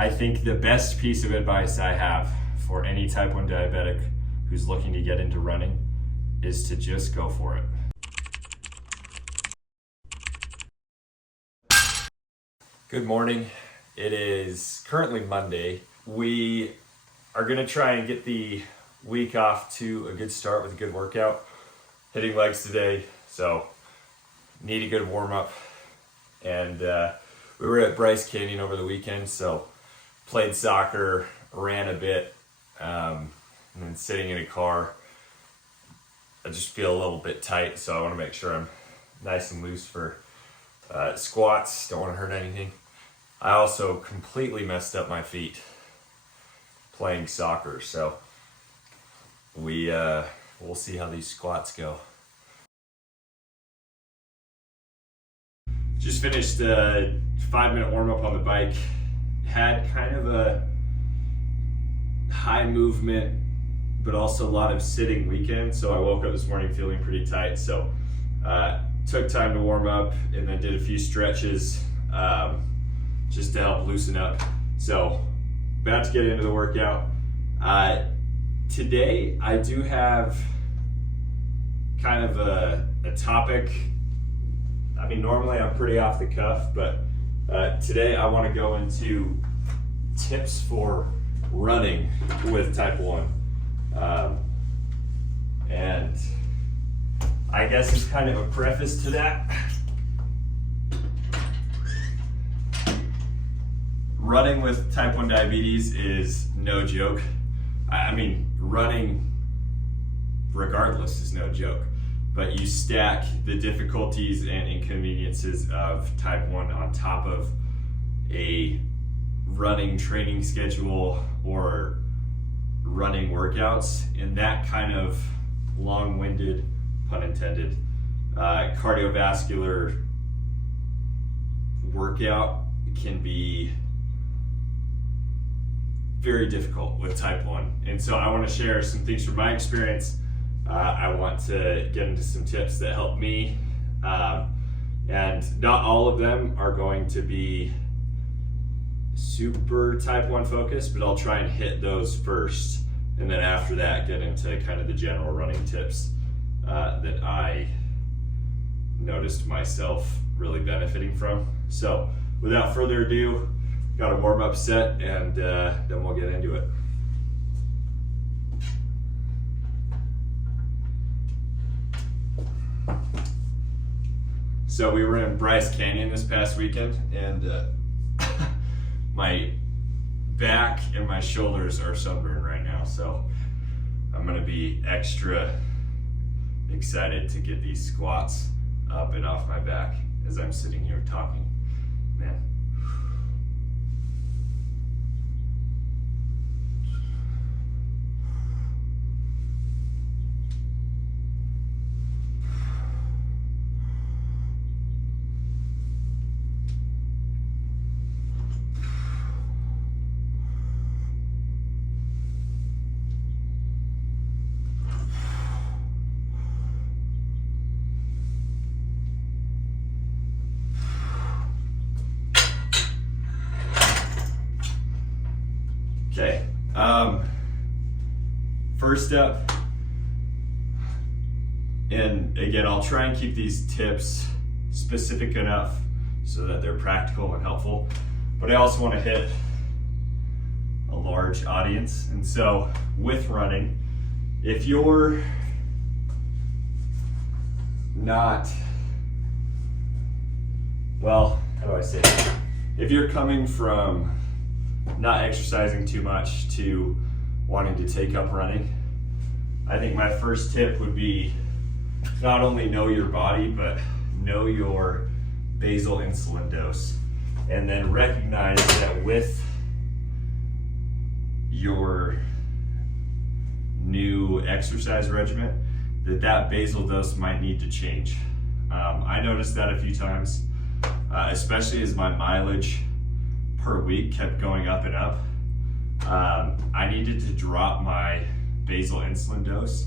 I think the best piece of advice I have for any type 1 diabetic who's looking to get into running is to just go for it. Good morning. It is currently Monday. We are going to try and get the week off to a good start with a good workout. Hitting legs today, so need a good warm up. And we were at Bryce Canyon over the weekend, so played soccer, ran a bit, and then sitting in a car. I just feel a little bit tight, so I want to make sure I'm nice and loose for squats. Don't want to hurt anything. I also completely messed up my feet playing soccer, so we'll see how these squats go. Just finished a 5-minute warm-up on the bike. Had kind of a high movement, but also a lot of sitting weekend. So I woke up this morning feeling pretty tight. So took time to warm up and then did a few stretches just to help loosen up. So about to get into the workout. Today I do have kind of a topic. I mean, normally I'm pretty off the cuff, but today I want to go into tips for running with type 1. And I guess as kind of a preface to that, running with type 1 diabetes is no joke. I mean, running regardless is no joke. But you stack the difficulties and inconveniences of type 1 on top of a running training schedule or running workouts, and that kind of long-winded, pun intended, cardiovascular workout can be very difficult with type 1. And so I want to share some things from my experience. I want to get into some tips that help me, and not all of them are going to be super type 1 focused, but I'll try and hit those first, and then after that get into kind of the general running tips that I noticed myself really benefiting from. So without further ado, got a warm-up set, and then we'll get into it. So we were in Bryce Canyon this past weekend, and my back and my shoulders are sunburned right now, so I'm gonna be extra excited to get these squats up and off my back as I'm sitting here talking. Man. Okay, first up, and again, I'll try and keep these tips specific enough so that they're practical and helpful, but I also want to hit a large audience. And so with running, if you're not, well, how do I say it? If you're coming from not exercising too much to wanting to take up running, I think my first tip would be not only know your body, but know your basal insulin dose, and then recognize that with your new exercise regimen, that basal dose might need to change. I noticed that a few times, especially as my mileage per week kept going up and up. I needed to drop my basal insulin dose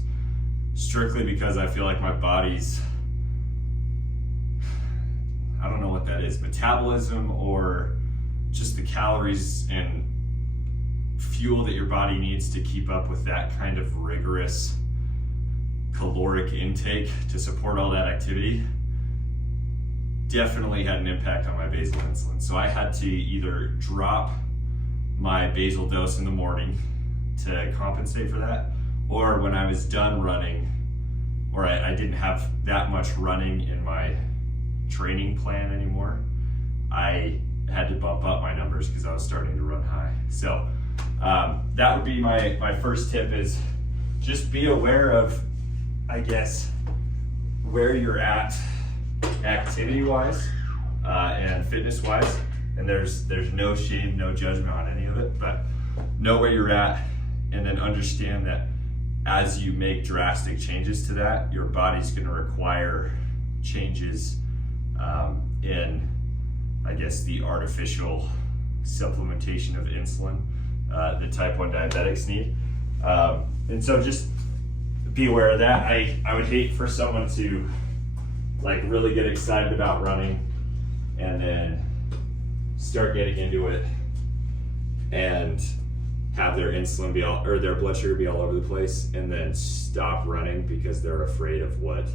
strictly because I feel like my body's, I don't know what that is, metabolism or just the calories and fuel that your body needs to keep up with that kind of rigorous caloric intake to support all that activity definitely had an impact on my basal insulin. So I had to either drop my basal dose in the morning to compensate for that, or when I was done running, or I didn't have that much running in my training plan anymore, I had to bump up my numbers because I was starting to run high. So that would be my first tip, is just be aware of, I guess, where you're at activity-wise and fitness-wise. And there's no shame, no judgment on any of it, but know where you're at, and then understand that as you make drastic changes to that, your body's going to require changes in, I guess, the artificial supplementation of insulin that type 1 diabetics need. And so just be aware of that. I would hate for someone to like really get excited about running and then start getting into it and have their insulin be all, or their blood sugar be all over the place, and then stop running because they're afraid of what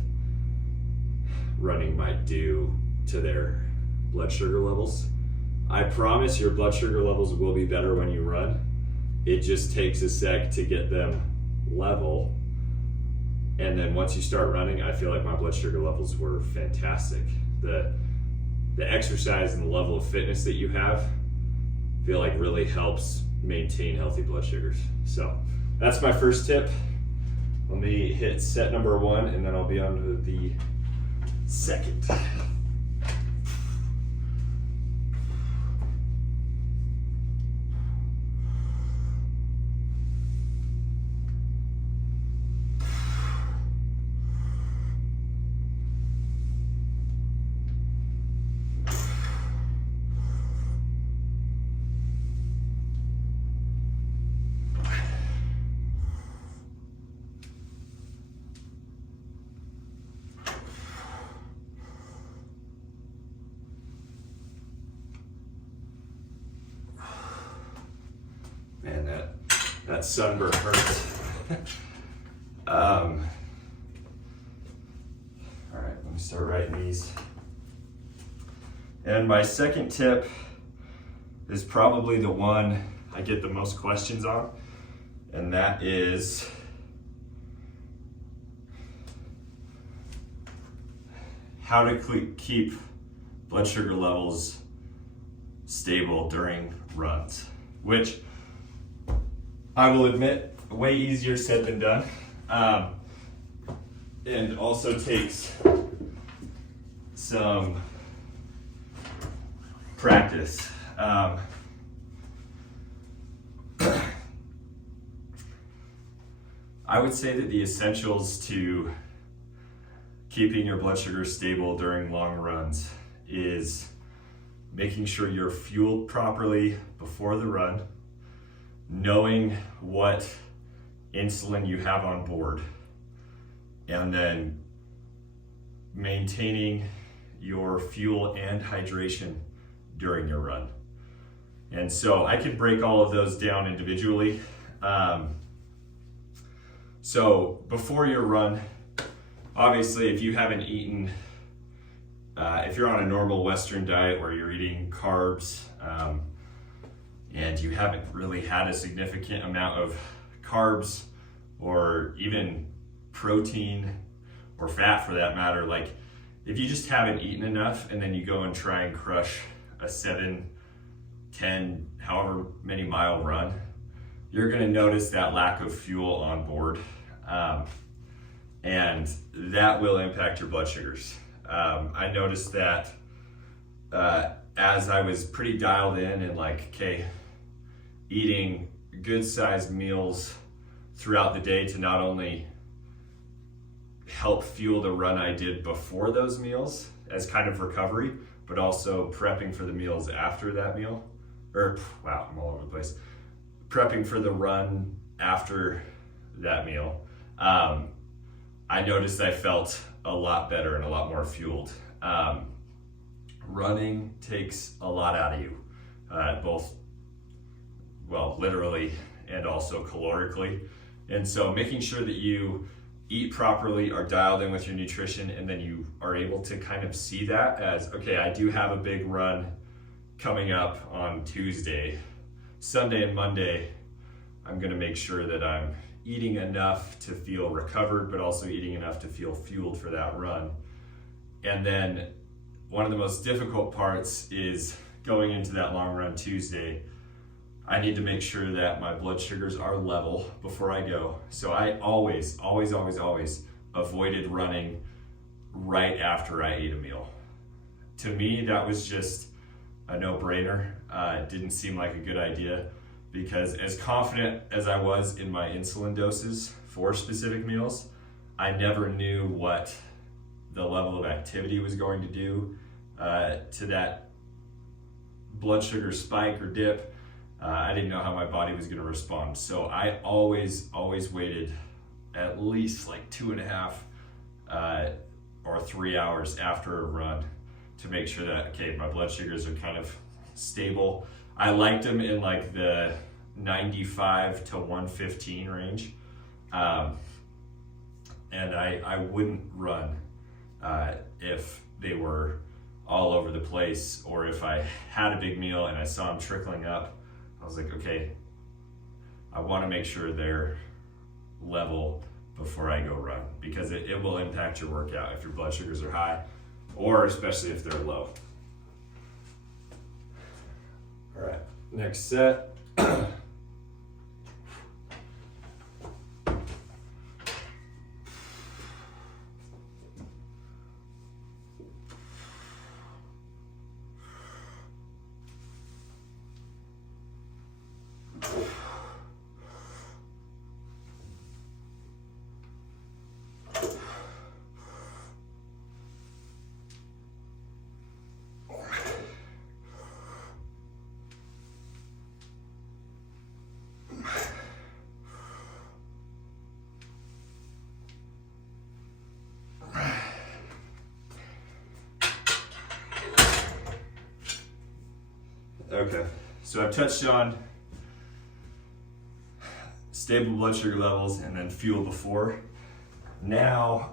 running might do to their blood sugar levels. I promise your blood sugar levels will be better when you run. It just takes a sec to get them level. And then once you start running, I feel like my blood sugar levels were fantastic. The exercise and the level of fitness that you have, I feel like really helps maintain healthy blood sugars. So that's my first tip. Let me hit set number 1, and then I'll be on to the second. Man, that sunburn hurts. All right, let me start writing these. And my second tip is probably the one I get the most questions on, and that is how to keep blood sugar levels stable during runs, which I will admit, way easier said than done, and also takes some practice. I would say that the essentials to keeping your blood sugar stable during long runs is making sure you're fueled properly before the run, knowing what insulin you have on board, and then maintaining your fuel and hydration during your run. And so I can break all of those down individually. So before your run, obviously if you haven't eaten, if you're on a normal Western diet where you're eating carbs, and you haven't really had a significant amount of carbs or even protein or fat for that matter, like if you just haven't eaten enough and then you go and try and crush a 7, 10, however many mile run, you're gonna notice that lack of fuel on board. And that will impact your blood sugars. I noticed that as I was pretty dialed in and like, okay, eating good sized meals throughout the day to not only help fuel the run I did before those meals as kind of recovery, but also prepping for the meals after that meal. Wow, I'm all over the place. Prepping for the run after that meal. I noticed I felt a lot better and a lot more fueled. Running takes a lot out of you. both, well, literally and also calorically. And so making sure that you eat properly, are dialed in with your nutrition, and then you are able to kind of see that as, okay, I do have a big run coming up on Tuesday. Sunday and Monday, I'm gonna make sure that I'm eating enough to feel recovered, but also eating enough to feel fueled for that run. And then one of the most difficult parts is going into that long run Tuesday. I need to make sure that my blood sugars are level before I go. So I always avoided running right after I ate a meal. To me, that was just a no-brainer. It didn't seem like a good idea, because as confident as I was in my insulin doses for specific meals, I never knew what the level of activity was going to do to that blood sugar spike or dip. I didn't know how my body was going to respond. So I always waited at least like 2.5 or 3 hours after a run to make sure that, okay, my blood sugars are kind of stable. I liked them in like the 95 to 115 range. And I wouldn't run if they were all over the place, or if I had a big meal and I saw them trickling up. I was like, okay, I want to make sure they're level before I go run, because it will impact your workout if your blood sugars are high, or especially if they're low. All right, next set. Okay, so I've touched on stable blood sugar levels and then fuel before. Now,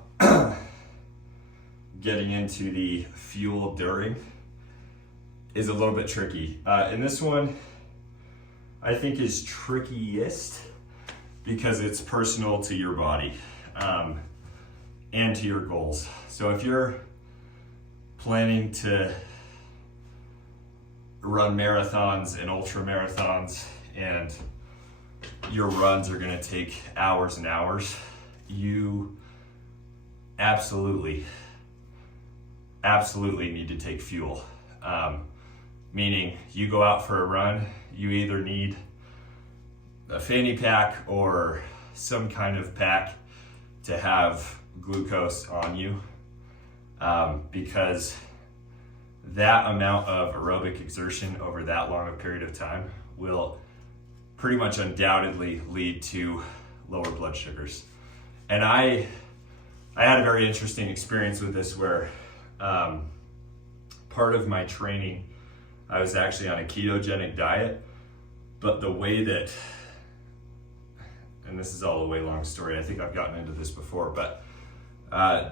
getting into the fuel during is a little bit tricky. And this one, I think, is trickiest because it's personal to your body and to your goals. So if you're planning to run marathons and ultra marathons, and your runs are going to take hours and hours, you absolutely need to take fuel. Meaning, you go out for a run, you either need a fanny pack or some kind of pack to have glucose on you, because that amount of aerobic exertion over that long a period of time will pretty much undoubtedly lead to lower blood sugars. And I had a very interesting experience with this where part of my training, I was actually on a ketogenic diet, but the way that, and this is all a way long story, I think I've gotten into this before, but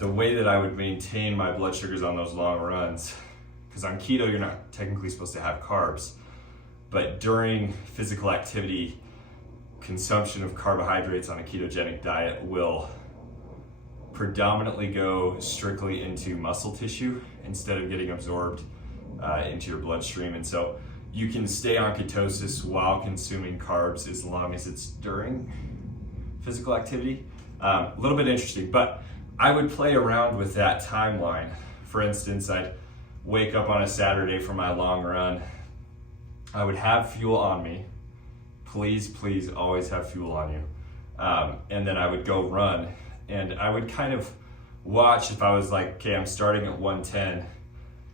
the way that I would maintain my blood sugars on those long runs, because on keto, you're not technically supposed to have carbs, but during physical activity, consumption of carbohydrates on a ketogenic diet will predominantly go strictly into muscle tissue instead of getting absorbed into your bloodstream. And so you can stay on ketosis while consuming carbs as long as it's during physical activity. A little bit interesting, but I would play around with that timeline. For instance, I'd wake up on a Saturday for my long run. I would have fuel on me. Please always have fuel on you. And then I would go run, and I would kind of watch, if I was like, okay, I'm starting at 110,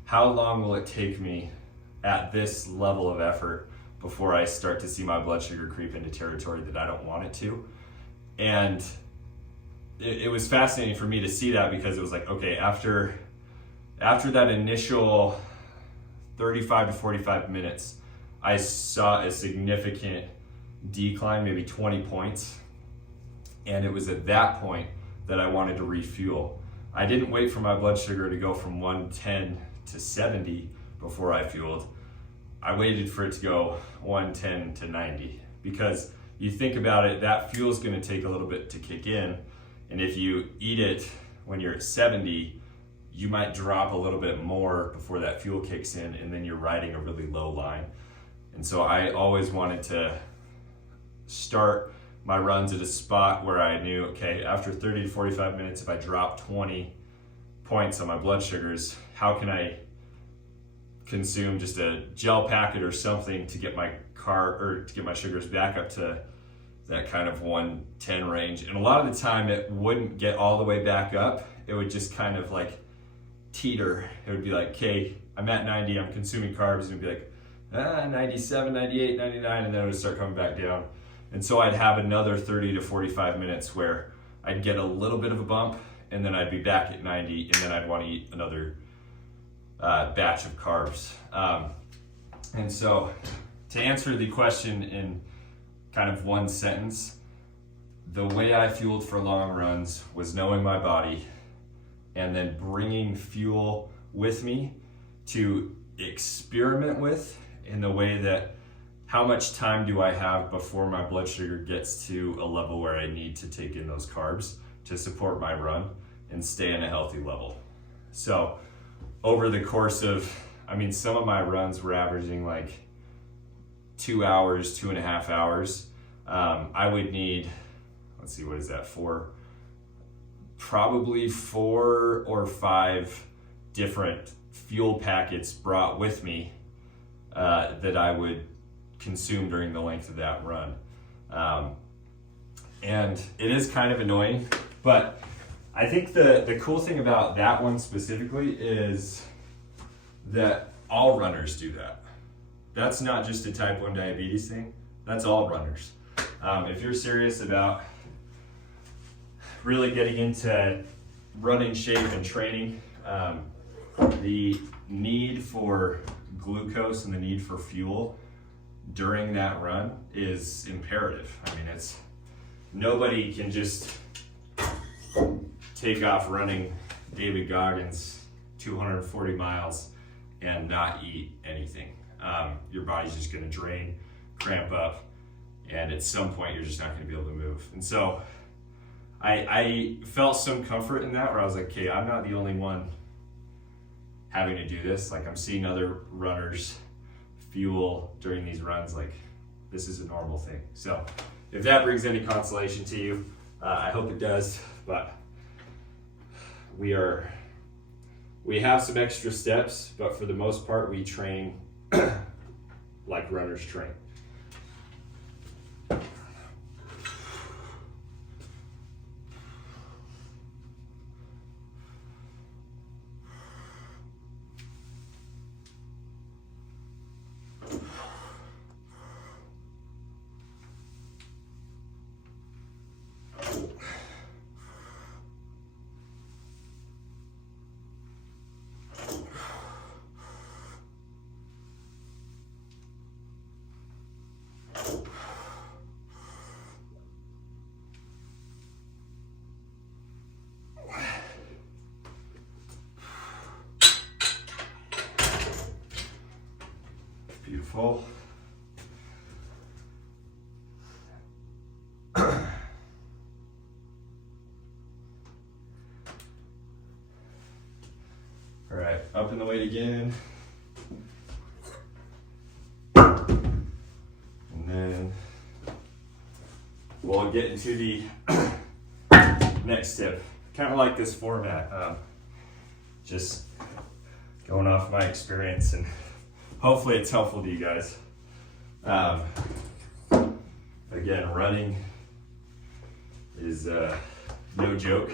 how long will it take me at this level of effort before I start to see my blood sugar creep into territory that I don't want it to? And it was fascinating for me to see that, because it was like, okay, after that initial 35 to 45 minutes I saw a significant decline, maybe 20 points. And it was at that point that I wanted to refuel. I didn't wait for my blood sugar to go from 110 to 70 before I fueled. I waited for it to go 110 to 90, because you think about it, that fuel's gonna take a little bit to kick in. And if you eat it when you're at 70, you might drop a little bit more before that fuel kicks in, and then you're riding a really low line. And so I always wanted to start my runs at a spot where I knew, okay, after 30 to 45 minutes, if I drop 20 points on my blood sugars, how can I consume just a gel packet or something to get my sugars back up to that kind of 110 range. And a lot of the time it wouldn't get all the way back up. It would just kind of like teeter. It would be like, okay, I'm at 90, I'm consuming carbs, and it'd be like 97, 98, 99, and then it would start coming back down. And so I'd have another 30 to 45 minutes where I'd get a little bit of a bump, and then I'd be back at 90, and then I'd want to eat another batch of carbs. And so to answer the question in kind of one sentence, the way I fueled for long runs was knowing my body and then bringing fuel with me to experiment with, in the way that how much time do I have before my blood sugar gets to a level where I need to take in those carbs to support my run and stay in a healthy level. So over the course of, some of my runs were averaging like 2 hours, 2.5 hours. I would need, probably 4 or 5 different fuel packets brought with me that I would consume during the length of that run. And it is kind of annoying, but I think the cool thing about that one specifically is that all runners do that. That's not just a type 1 diabetes thing, that's all runners. If you're serious about really getting into running shape and training, the need for glucose and the need for fuel during that run is imperative. Nobody can just take off running David Goggins 240 miles and not eat anything. Your body's just gonna drain, cramp up, and at some point you're just not gonna be able to move. And so I felt some comfort in that, where I was like, okay, I'm not the only one having to do this. Like, I'm seeing other runners fuel during these runs. Like, this is a normal thing. So if that brings any consolation to you, I hope it does. But we have some extra steps, but for the most part, we train like runners train. Beautiful. All right, up in the weight again. And then we'll get into the next tip. Kind of like this format, just going off my experience, and hopefully it's helpful to you guys. Again, running is no joke.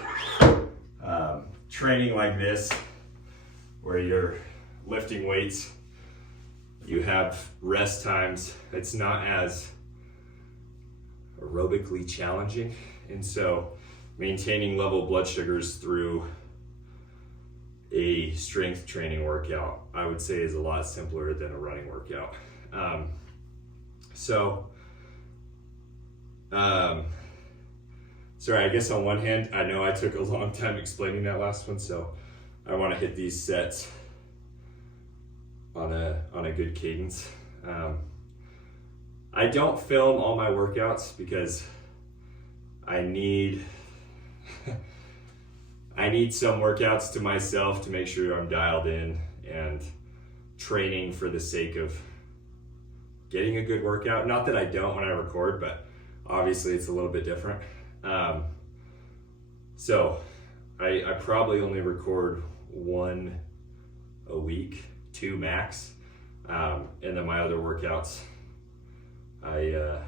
Training like this, where you're lifting weights, you have rest times, it's not as aerobically challenging. And so maintaining level blood sugars through a strength training workout, I would say, is a lot simpler than a running workout. Sorry, I guess on one hand, I know I took a long time explaining that last one, so I want to hit these sets on a good cadence. I don't film all my workouts because I need some workouts to myself to make sure I'm dialed in and training for the sake of getting a good workout. Not that I don't when I record, but obviously it's a little bit different. So I probably only record 1 a week, 2 max. And then my other workouts, I'm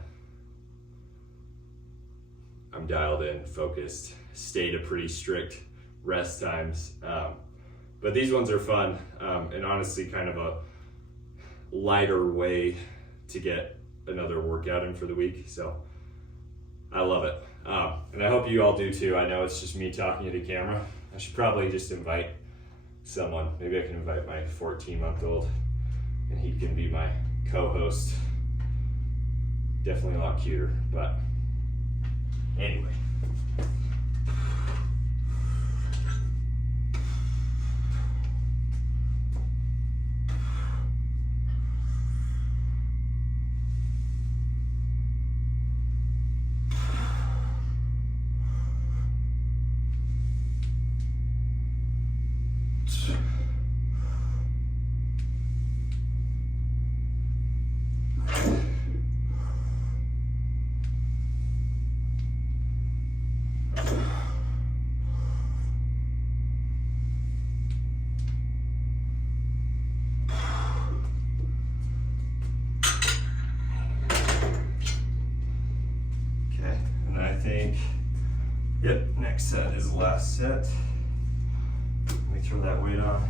dialed in, focused, stayed a pretty strict rest times. But these ones are fun, and honestly kind of a lighter way to get another workout in for the week. So I love it. And I hope you all do too. I know it's just me talking to the camera. I should probably just invite someone. Maybe I can invite my 14-month-old and he can be my co-host. Definitely a lot cuter, but anyway. Yep, next set is the last set. Let me throw that weight on.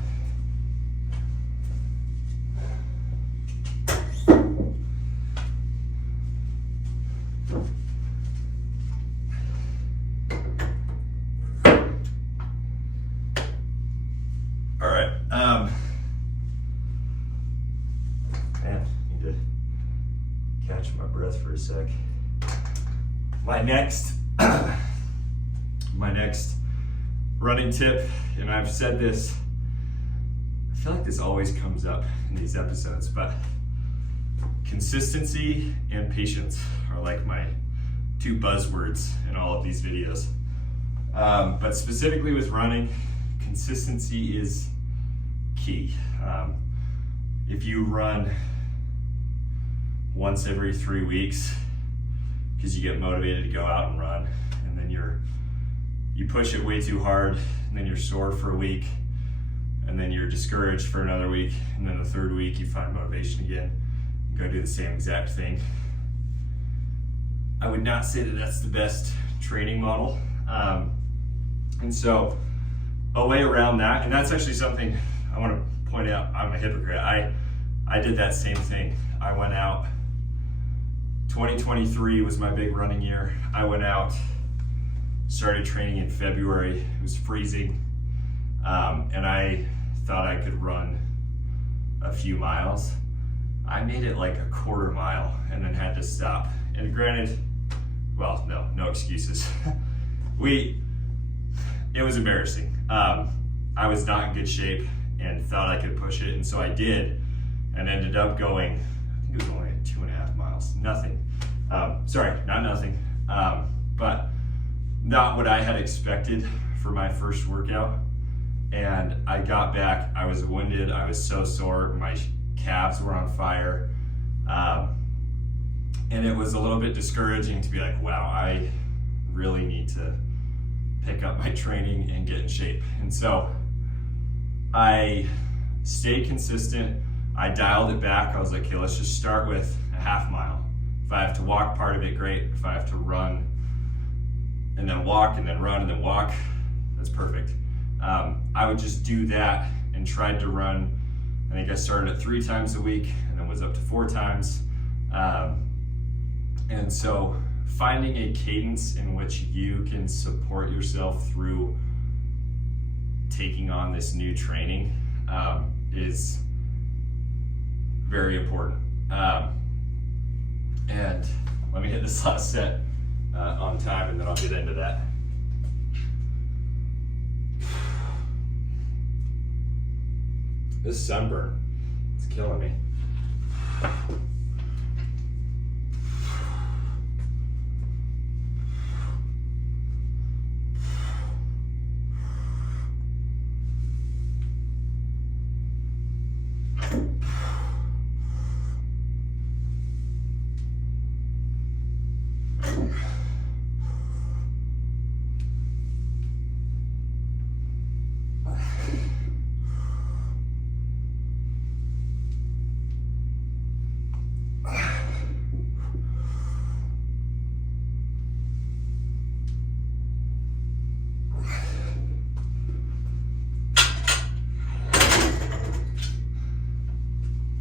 All right, man, need to catch my breath for a sec. My next running tip, and I've said this, I feel like this always comes up in these episodes, but consistency and patience are like my 2 buzzwords in all of these videos. But specifically with running, consistency is key. If you run once every 3 weeks, because you get motivated to go out and run, and then you push it way too hard, and then you're sore for a week, and then you're discouraged for another week, and then the 3rd week you find motivation again and go do the same exact thing. I would not say that that's the best training model. And so a way around that, and that's actually something I want to point out, I'm a hypocrite. I did that same thing. I went out, 2023 was my big running year. I went out, started training in February. It was freezing, and I thought I could run a few miles. I made it like a 1/4 mile and then had to stop. And granted, well, no excuses. It was embarrassing. I was not in good shape and thought I could push it, and so I did, and ended up going, I think it was only 2.5 miles, nothing. Sorry, not nothing, but not what I had expected for my first workout. And I got back, I was winded, I was so sore, my calves were on fire. And it was a little bit discouraging to be like, wow, I really need to pick up my training and get in shape. And so I stayed consistent. I dialed it back. I was like, okay, let's just start with a 1/2 mile. If I have to walk part of it, great. If I have to run and then walk and then run and then walk, that's perfect. I would just do that and tried to run. I think I started at 3 times a week and then was up to 4 times. And so finding a cadence in which you can support yourself through taking on this new training is very important. And let me hit this last set on time, and then I'll get into that. This sunburn, it's killing me.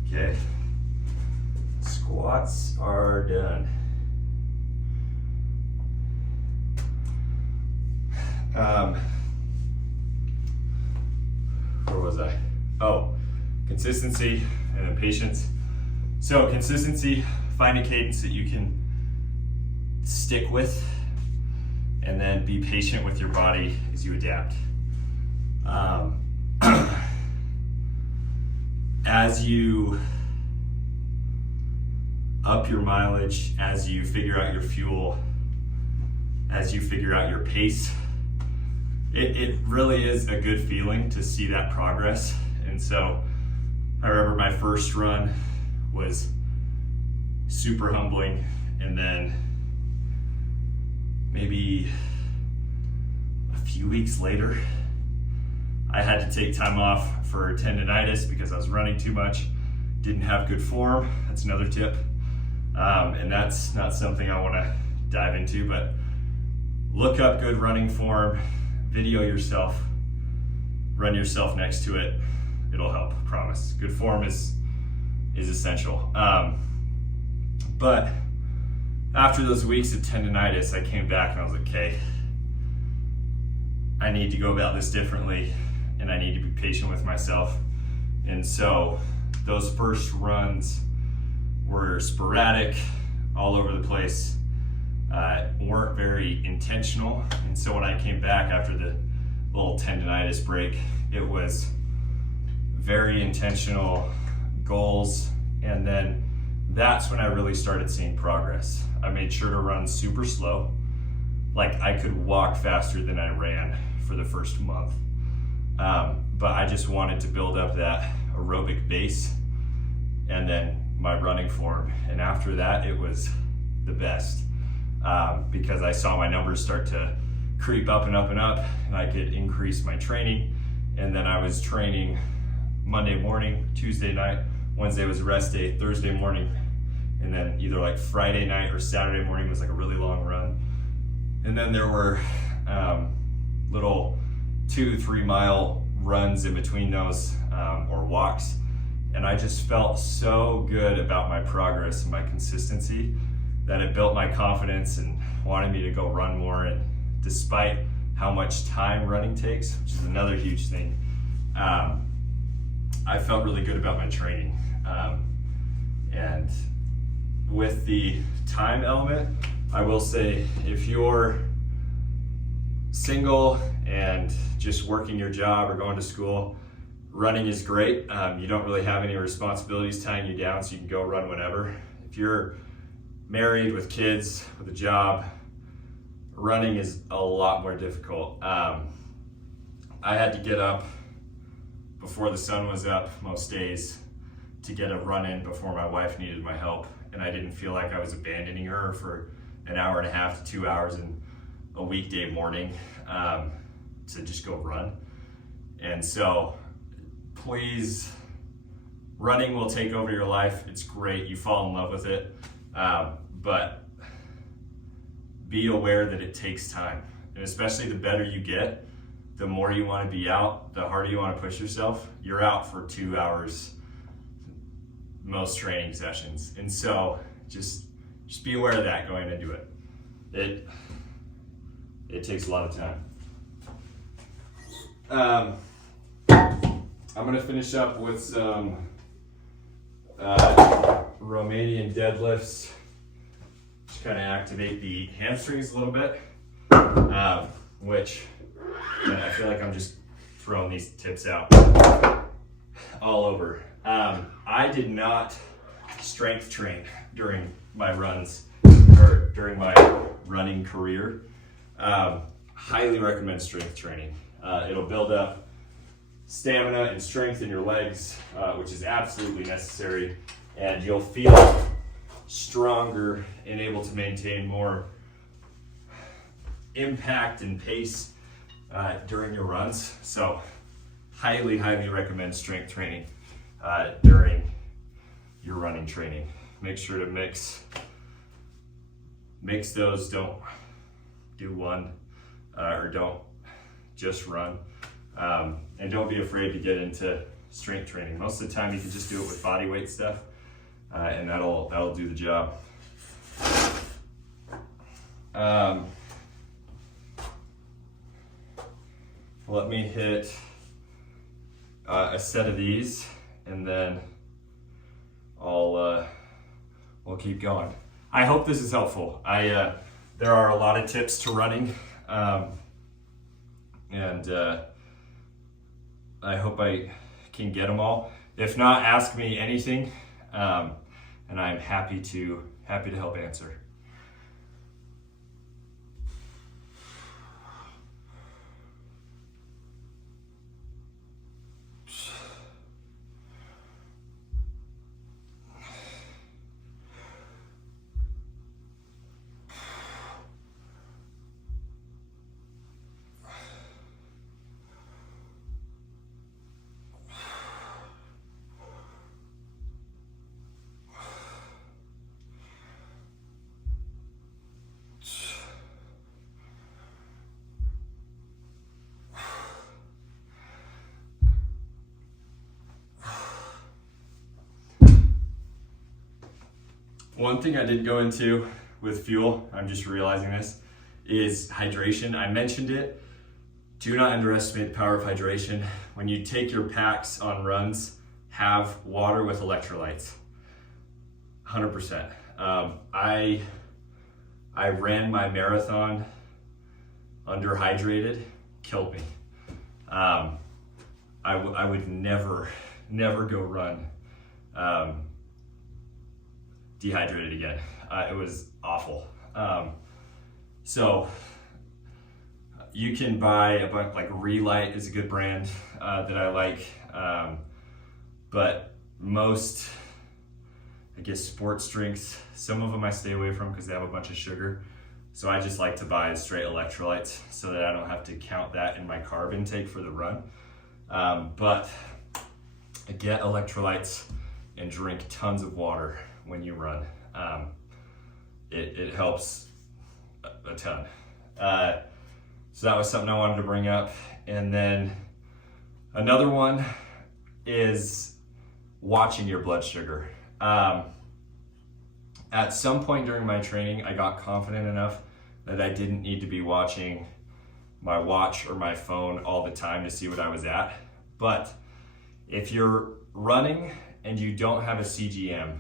Okay, squats are done. Where was I? Oh, consistency and then patience. So consistency, find a cadence that you can stick with, and then be patient with your body as you adapt. As you up your mileage, as you figure out your fuel, as you figure out your pace, it really is a good feeling to see that progress. And so I remember my first run was super humbling, and then maybe a few weeks later I had to take time off for tendonitis because I was running too much, didn't have good form. That's another tip. And that's not something I want to dive into, but look up good running form, video yourself, run yourself next to it. It'll help, I promise. Good form is essential. But after those weeks of tendonitis, I came back and I was like, okay, I need to go about this differently, and I need to be patient with myself. And so those first runs were sporadic, all over the place, weren't very intentional. And so when I came back after the little tendonitis break, it was very intentional goals. And then that's when I really started seeing progress. I made sure to run super slow. Like I could walk faster than I ran for the first month. But I just wanted to build up that aerobic base and then my running form. And after that, it was the best because I saw my numbers start to creep up and up and up, and I could increase my training. And then I was training Monday morning, Tuesday night, Wednesday was a rest day, Thursday morning, and then either like Friday night or Saturday morning was like a really long run. And then there were little 2-3 mile runs in between those or walks. And I just felt so good about my progress and my consistency that it built my confidence and wanted me to go run more. And despite how much time running takes, which is another huge thing, I felt really good about my training. And with the time element, I will say if you're single and just working your job or going to school, running is great. You don't really have any responsibilities tying you down, so you can go run whenever. If you're married with kids, with a job, running is a lot more difficult. I had to get up before the sun was up most days to get a run in before my wife needed my help. And I didn't feel like I was abandoning her for an hour and a half to 2 hours in a weekday morning to just go run. And so please, running will take over your life. It's great, you fall in love with it, but be aware that it takes time. And especially the better you get, the more you want to be out, the harder you want to push yourself. You're out for 2 hours most training sessions. And so just be aware of that going into it. It takes a lot of time. I'm gonna finish up with some Romanian deadlifts, just kind of activate the hamstrings a little bit, which I feel like I'm just throwing these tips out all over. I did not strength train during my runs or during my running career. Highly recommend strength training. It'll build up stamina and strength in your legs, which is absolutely necessary, and you'll feel stronger and able to maintain more impact and pace during your runs. So highly recommend strength training during your running training. Make sure to mix those. Don't do one or don't just run, and don't be afraid to get into strength training. Most of the time you can just do it with body weight stuff, and that'll do the job. Let me hit a set of these, and then we'll keep going. I hope this is helpful. There are a lot of tips to running, and I hope I can get them all. If not, ask me anything, and I'm happy to help answer. One thing I did go into with fuel, I'm just realizing this, is hydration. I mentioned it. Do not underestimate the power of hydration. When you take your packs on runs, have water with electrolytes. 100%. I ran my marathon underhydrated, killed me. I would never go run dehydrated again. It was awful. So you can buy a bunch, like Relight is a good brand that I like, but most, I guess, sports drinks, some of them I stay away from because they have a bunch of sugar. So I just like to buy straight electrolytes so that I don't have to count that in my carb intake for the run. But get electrolytes and drink tons of water when you run. It helps a ton. So that was something I wanted to bring up. And then another one is watching your blood sugar. At some point during my training, I got confident enough that I didn't need to be watching my watch or my phone all the time to see what I was at. But if you're running and you don't have a CGM,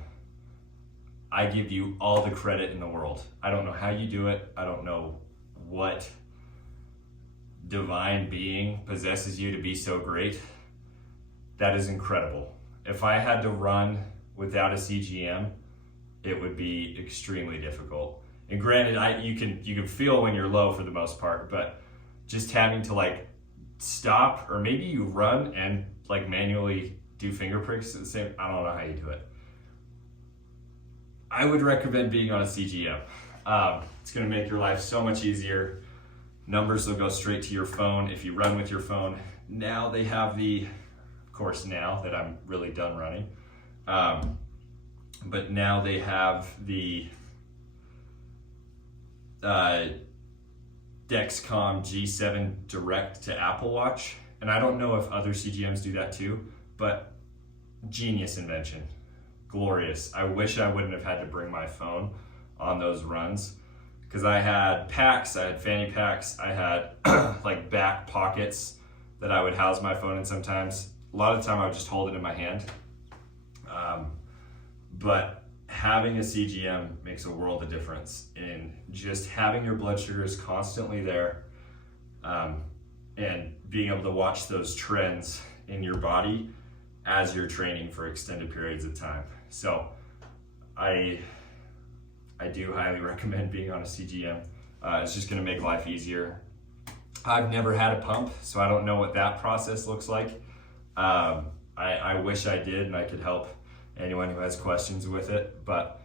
I give you all the credit in the world. I don't know how you do it. I don't know what divine being possesses you to be so great. That is incredible. If I had to run without a CGM, it would be extremely difficult. And granted, you can feel when you're low for the most part, but just having to like stop, or maybe you run and like manually do finger pricks at the same, I don't know how you do it. I would recommend being on a CGM. It's gonna make your life so much easier. Numbers will go straight to your phone if you run with your phone. Now they have of course now that I'm really done running, but now they have the Dexcom G7 direct to Apple Watch. And I don't know if other CGMs do that too, but genius invention. Glorious. I wish I wouldn't have had to bring my phone on those runs, because I had packs, I had fanny packs, I had like back pockets that I would house my phone in sometimes. A lot of the time I would just hold it in my hand. But having a CGM makes a world of difference in just having your blood sugars constantly there, and being able to watch those trends in your body as you're training for extended periods of time. So I do highly recommend being on a CGM. It's just gonna make life easier. I've never had a pump, so I don't know what that process looks like. I wish I did and I could help anyone who has questions with it, but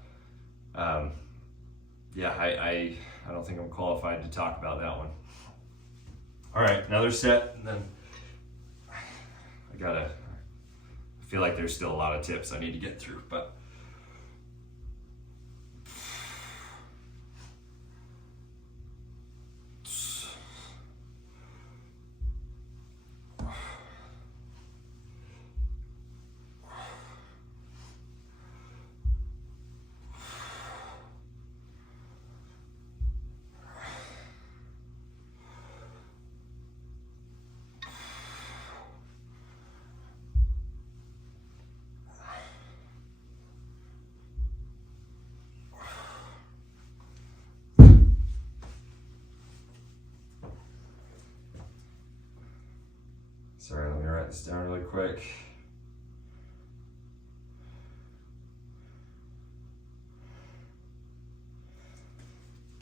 yeah, I don't think I'm qualified to talk about that one. All right, another set, and then I feel like there's still a lot of tips I need to get through, but sorry, let me write this down really quick.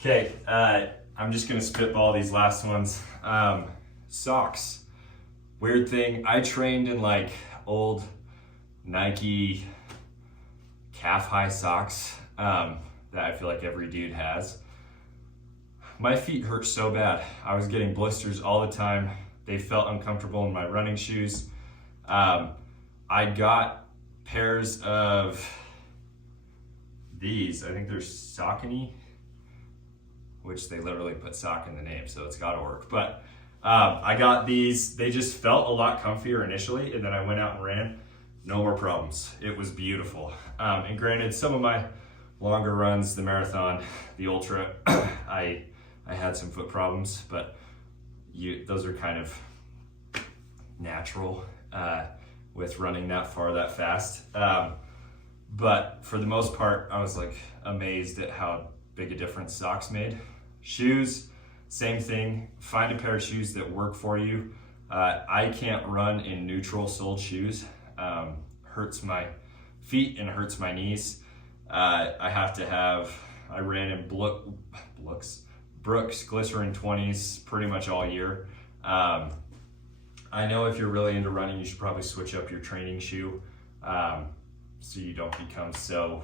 Okay, I'm just gonna spitball these last ones. Socks. Weird thing, I trained in like old Nike calf high socks that I feel like every dude has. My feet hurt so bad. I was getting blisters all the time. They felt uncomfortable in my running shoes. I got pairs of these, I think they're Saucony, which they literally put sock in the name, so it's gotta work. But I got these, they just felt a lot comfier initially, and then I went out and ran, no more problems. It was beautiful. And granted, some of my longer runs, the marathon, the ultra, I had some foot problems, but those are kind of natural with running that far that fast. But for the most part, I was like amazed at how big a difference socks made. Shoes, same thing. Find a pair of shoes that work for you. I can't run in neutral soled shoes. Hurts my feet and hurts my knees. I ran in Brooks Glycerin 20s pretty much all year. I know if you're really into running, you should probably switch up your training shoe so you don't become so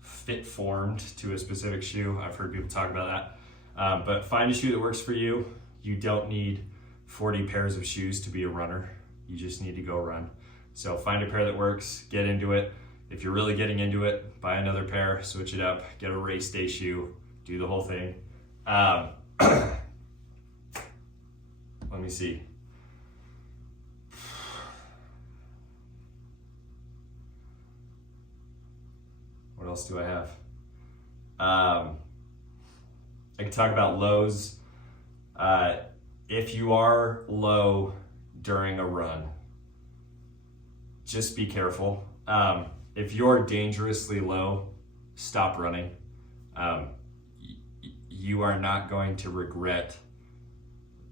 fit formed to a specific shoe. I've heard people talk about that. But find a shoe that works for you. You don't need 40 pairs of shoes to be a runner. You just need to go run. So find a pair that works, get into it. If you're really getting into it, buy another pair, switch it up, get a race day shoe, do the whole thing. Let me see. What else do I have? I can talk about lows. If you are low during a run, just be careful. If you're dangerously low, stop running. You are not going to regret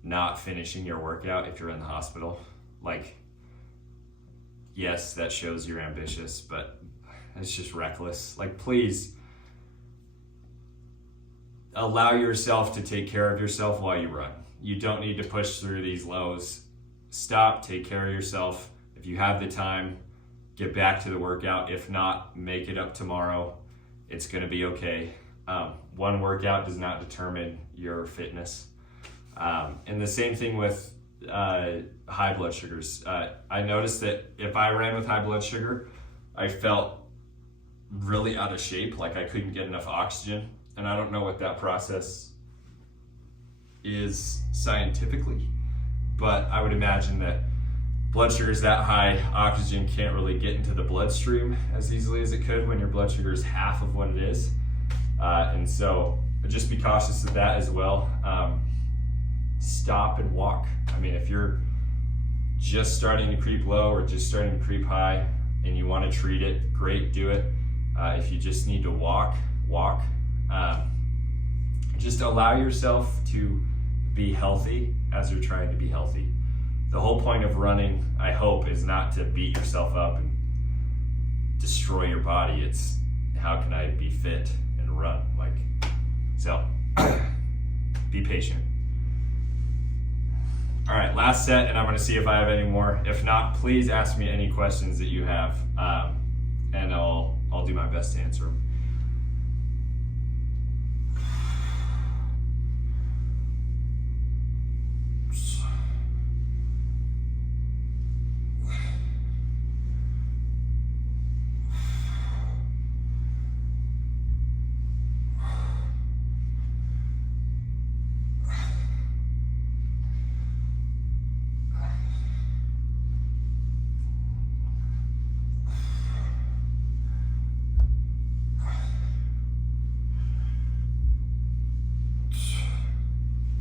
not finishing your workout if you're in the hospital. Like, yes, that shows you're ambitious, but it's just reckless. Like, please allow yourself to take care of yourself while you run. You don't need to push through these lows. Stop, take care of yourself. If you have the time, get back to the workout. If not, make it up tomorrow. It's gonna be okay. One workout does not determine your fitness. And the same thing with high blood sugars. I noticed that if I ran with high blood sugar, I felt really out of shape, like I couldn't get enough oxygen. And I don't know what that process is scientifically, but I would imagine that blood sugar is that high, oxygen can't really get into the bloodstream as easily as it could when your blood sugar is half of what it is. And so just be cautious of that as well. Stop and walk. I mean, if you're just starting to creep low or just starting to creep high and you want to treat it, great, do it. If you just need to walk. Just allow yourself to be healthy as you're trying to be healthy. The whole point of running, I hope, is not to beat yourself up and destroy your body. It's how can I be fit and run? So be patient. All right, last set, and I'm gonna see if I have any more. If not, please ask me any questions that you have, and I'll do my best to answer them.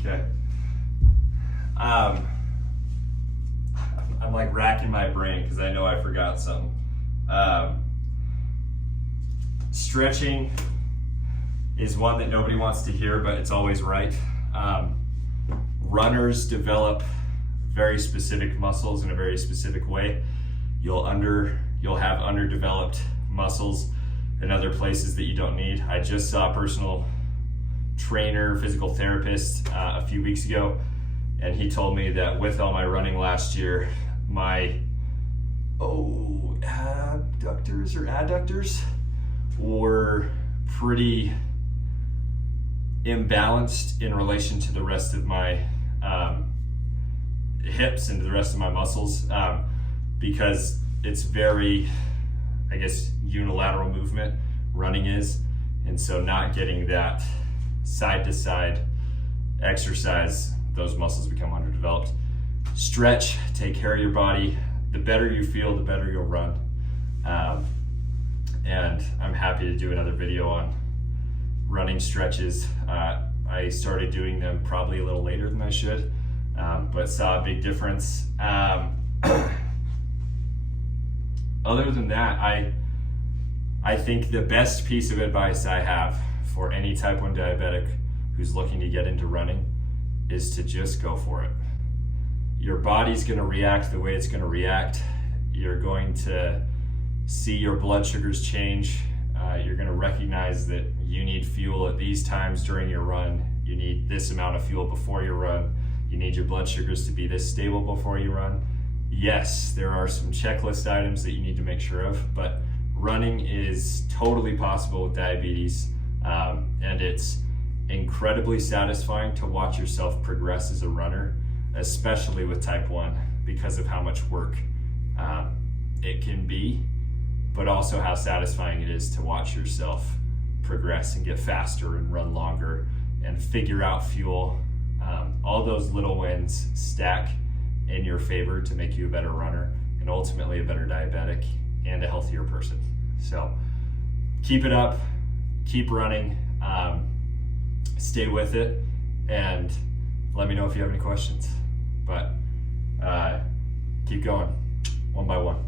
Okay. I'm like racking my brain because I know I forgot something. Stretching is one that nobody wants to hear, but it's always right. Runners develop very specific muscles in a very specific way. You'll have underdeveloped muscles in other places that you don't need. I just saw a personal trainer, physical therapist a few weeks ago, and he told me that with all my running last year, my abductors or adductors were pretty imbalanced in relation to the rest of my hips and the rest of my muscles, because it's very, I guess, unilateral movement running is, and so not getting that side to side exercise, those muscles become underdeveloped. Stretch, take care of your body. The better you feel, the better you'll run. And I'm happy to do another video on running stretches. I started doing them probably a little later than I should, but saw a big difference. Other than that, I think the best piece of advice I have for any type 1 diabetic who's looking to get into running is to just go for it. Your body's gonna react the way it's gonna react. You're going to see your blood sugars change. You're gonna recognize that you need fuel at these times during your run. You need this amount of fuel before your run. You need your blood sugars to be this stable before you run. Yes, there are some checklist items that you need to make sure of, but running is totally possible with diabetes. And it's incredibly satisfying to watch yourself progress as a runner, especially with type 1, because of how much work it can be, but also how satisfying it is to watch yourself progress and get faster and run longer and figure out fuel. All those little wins stack in your favor to make you a better runner and ultimately a better diabetic and a healthier person. So keep it up. Keep running, stay with it, and let me know if you have any questions. But keep going, one by one.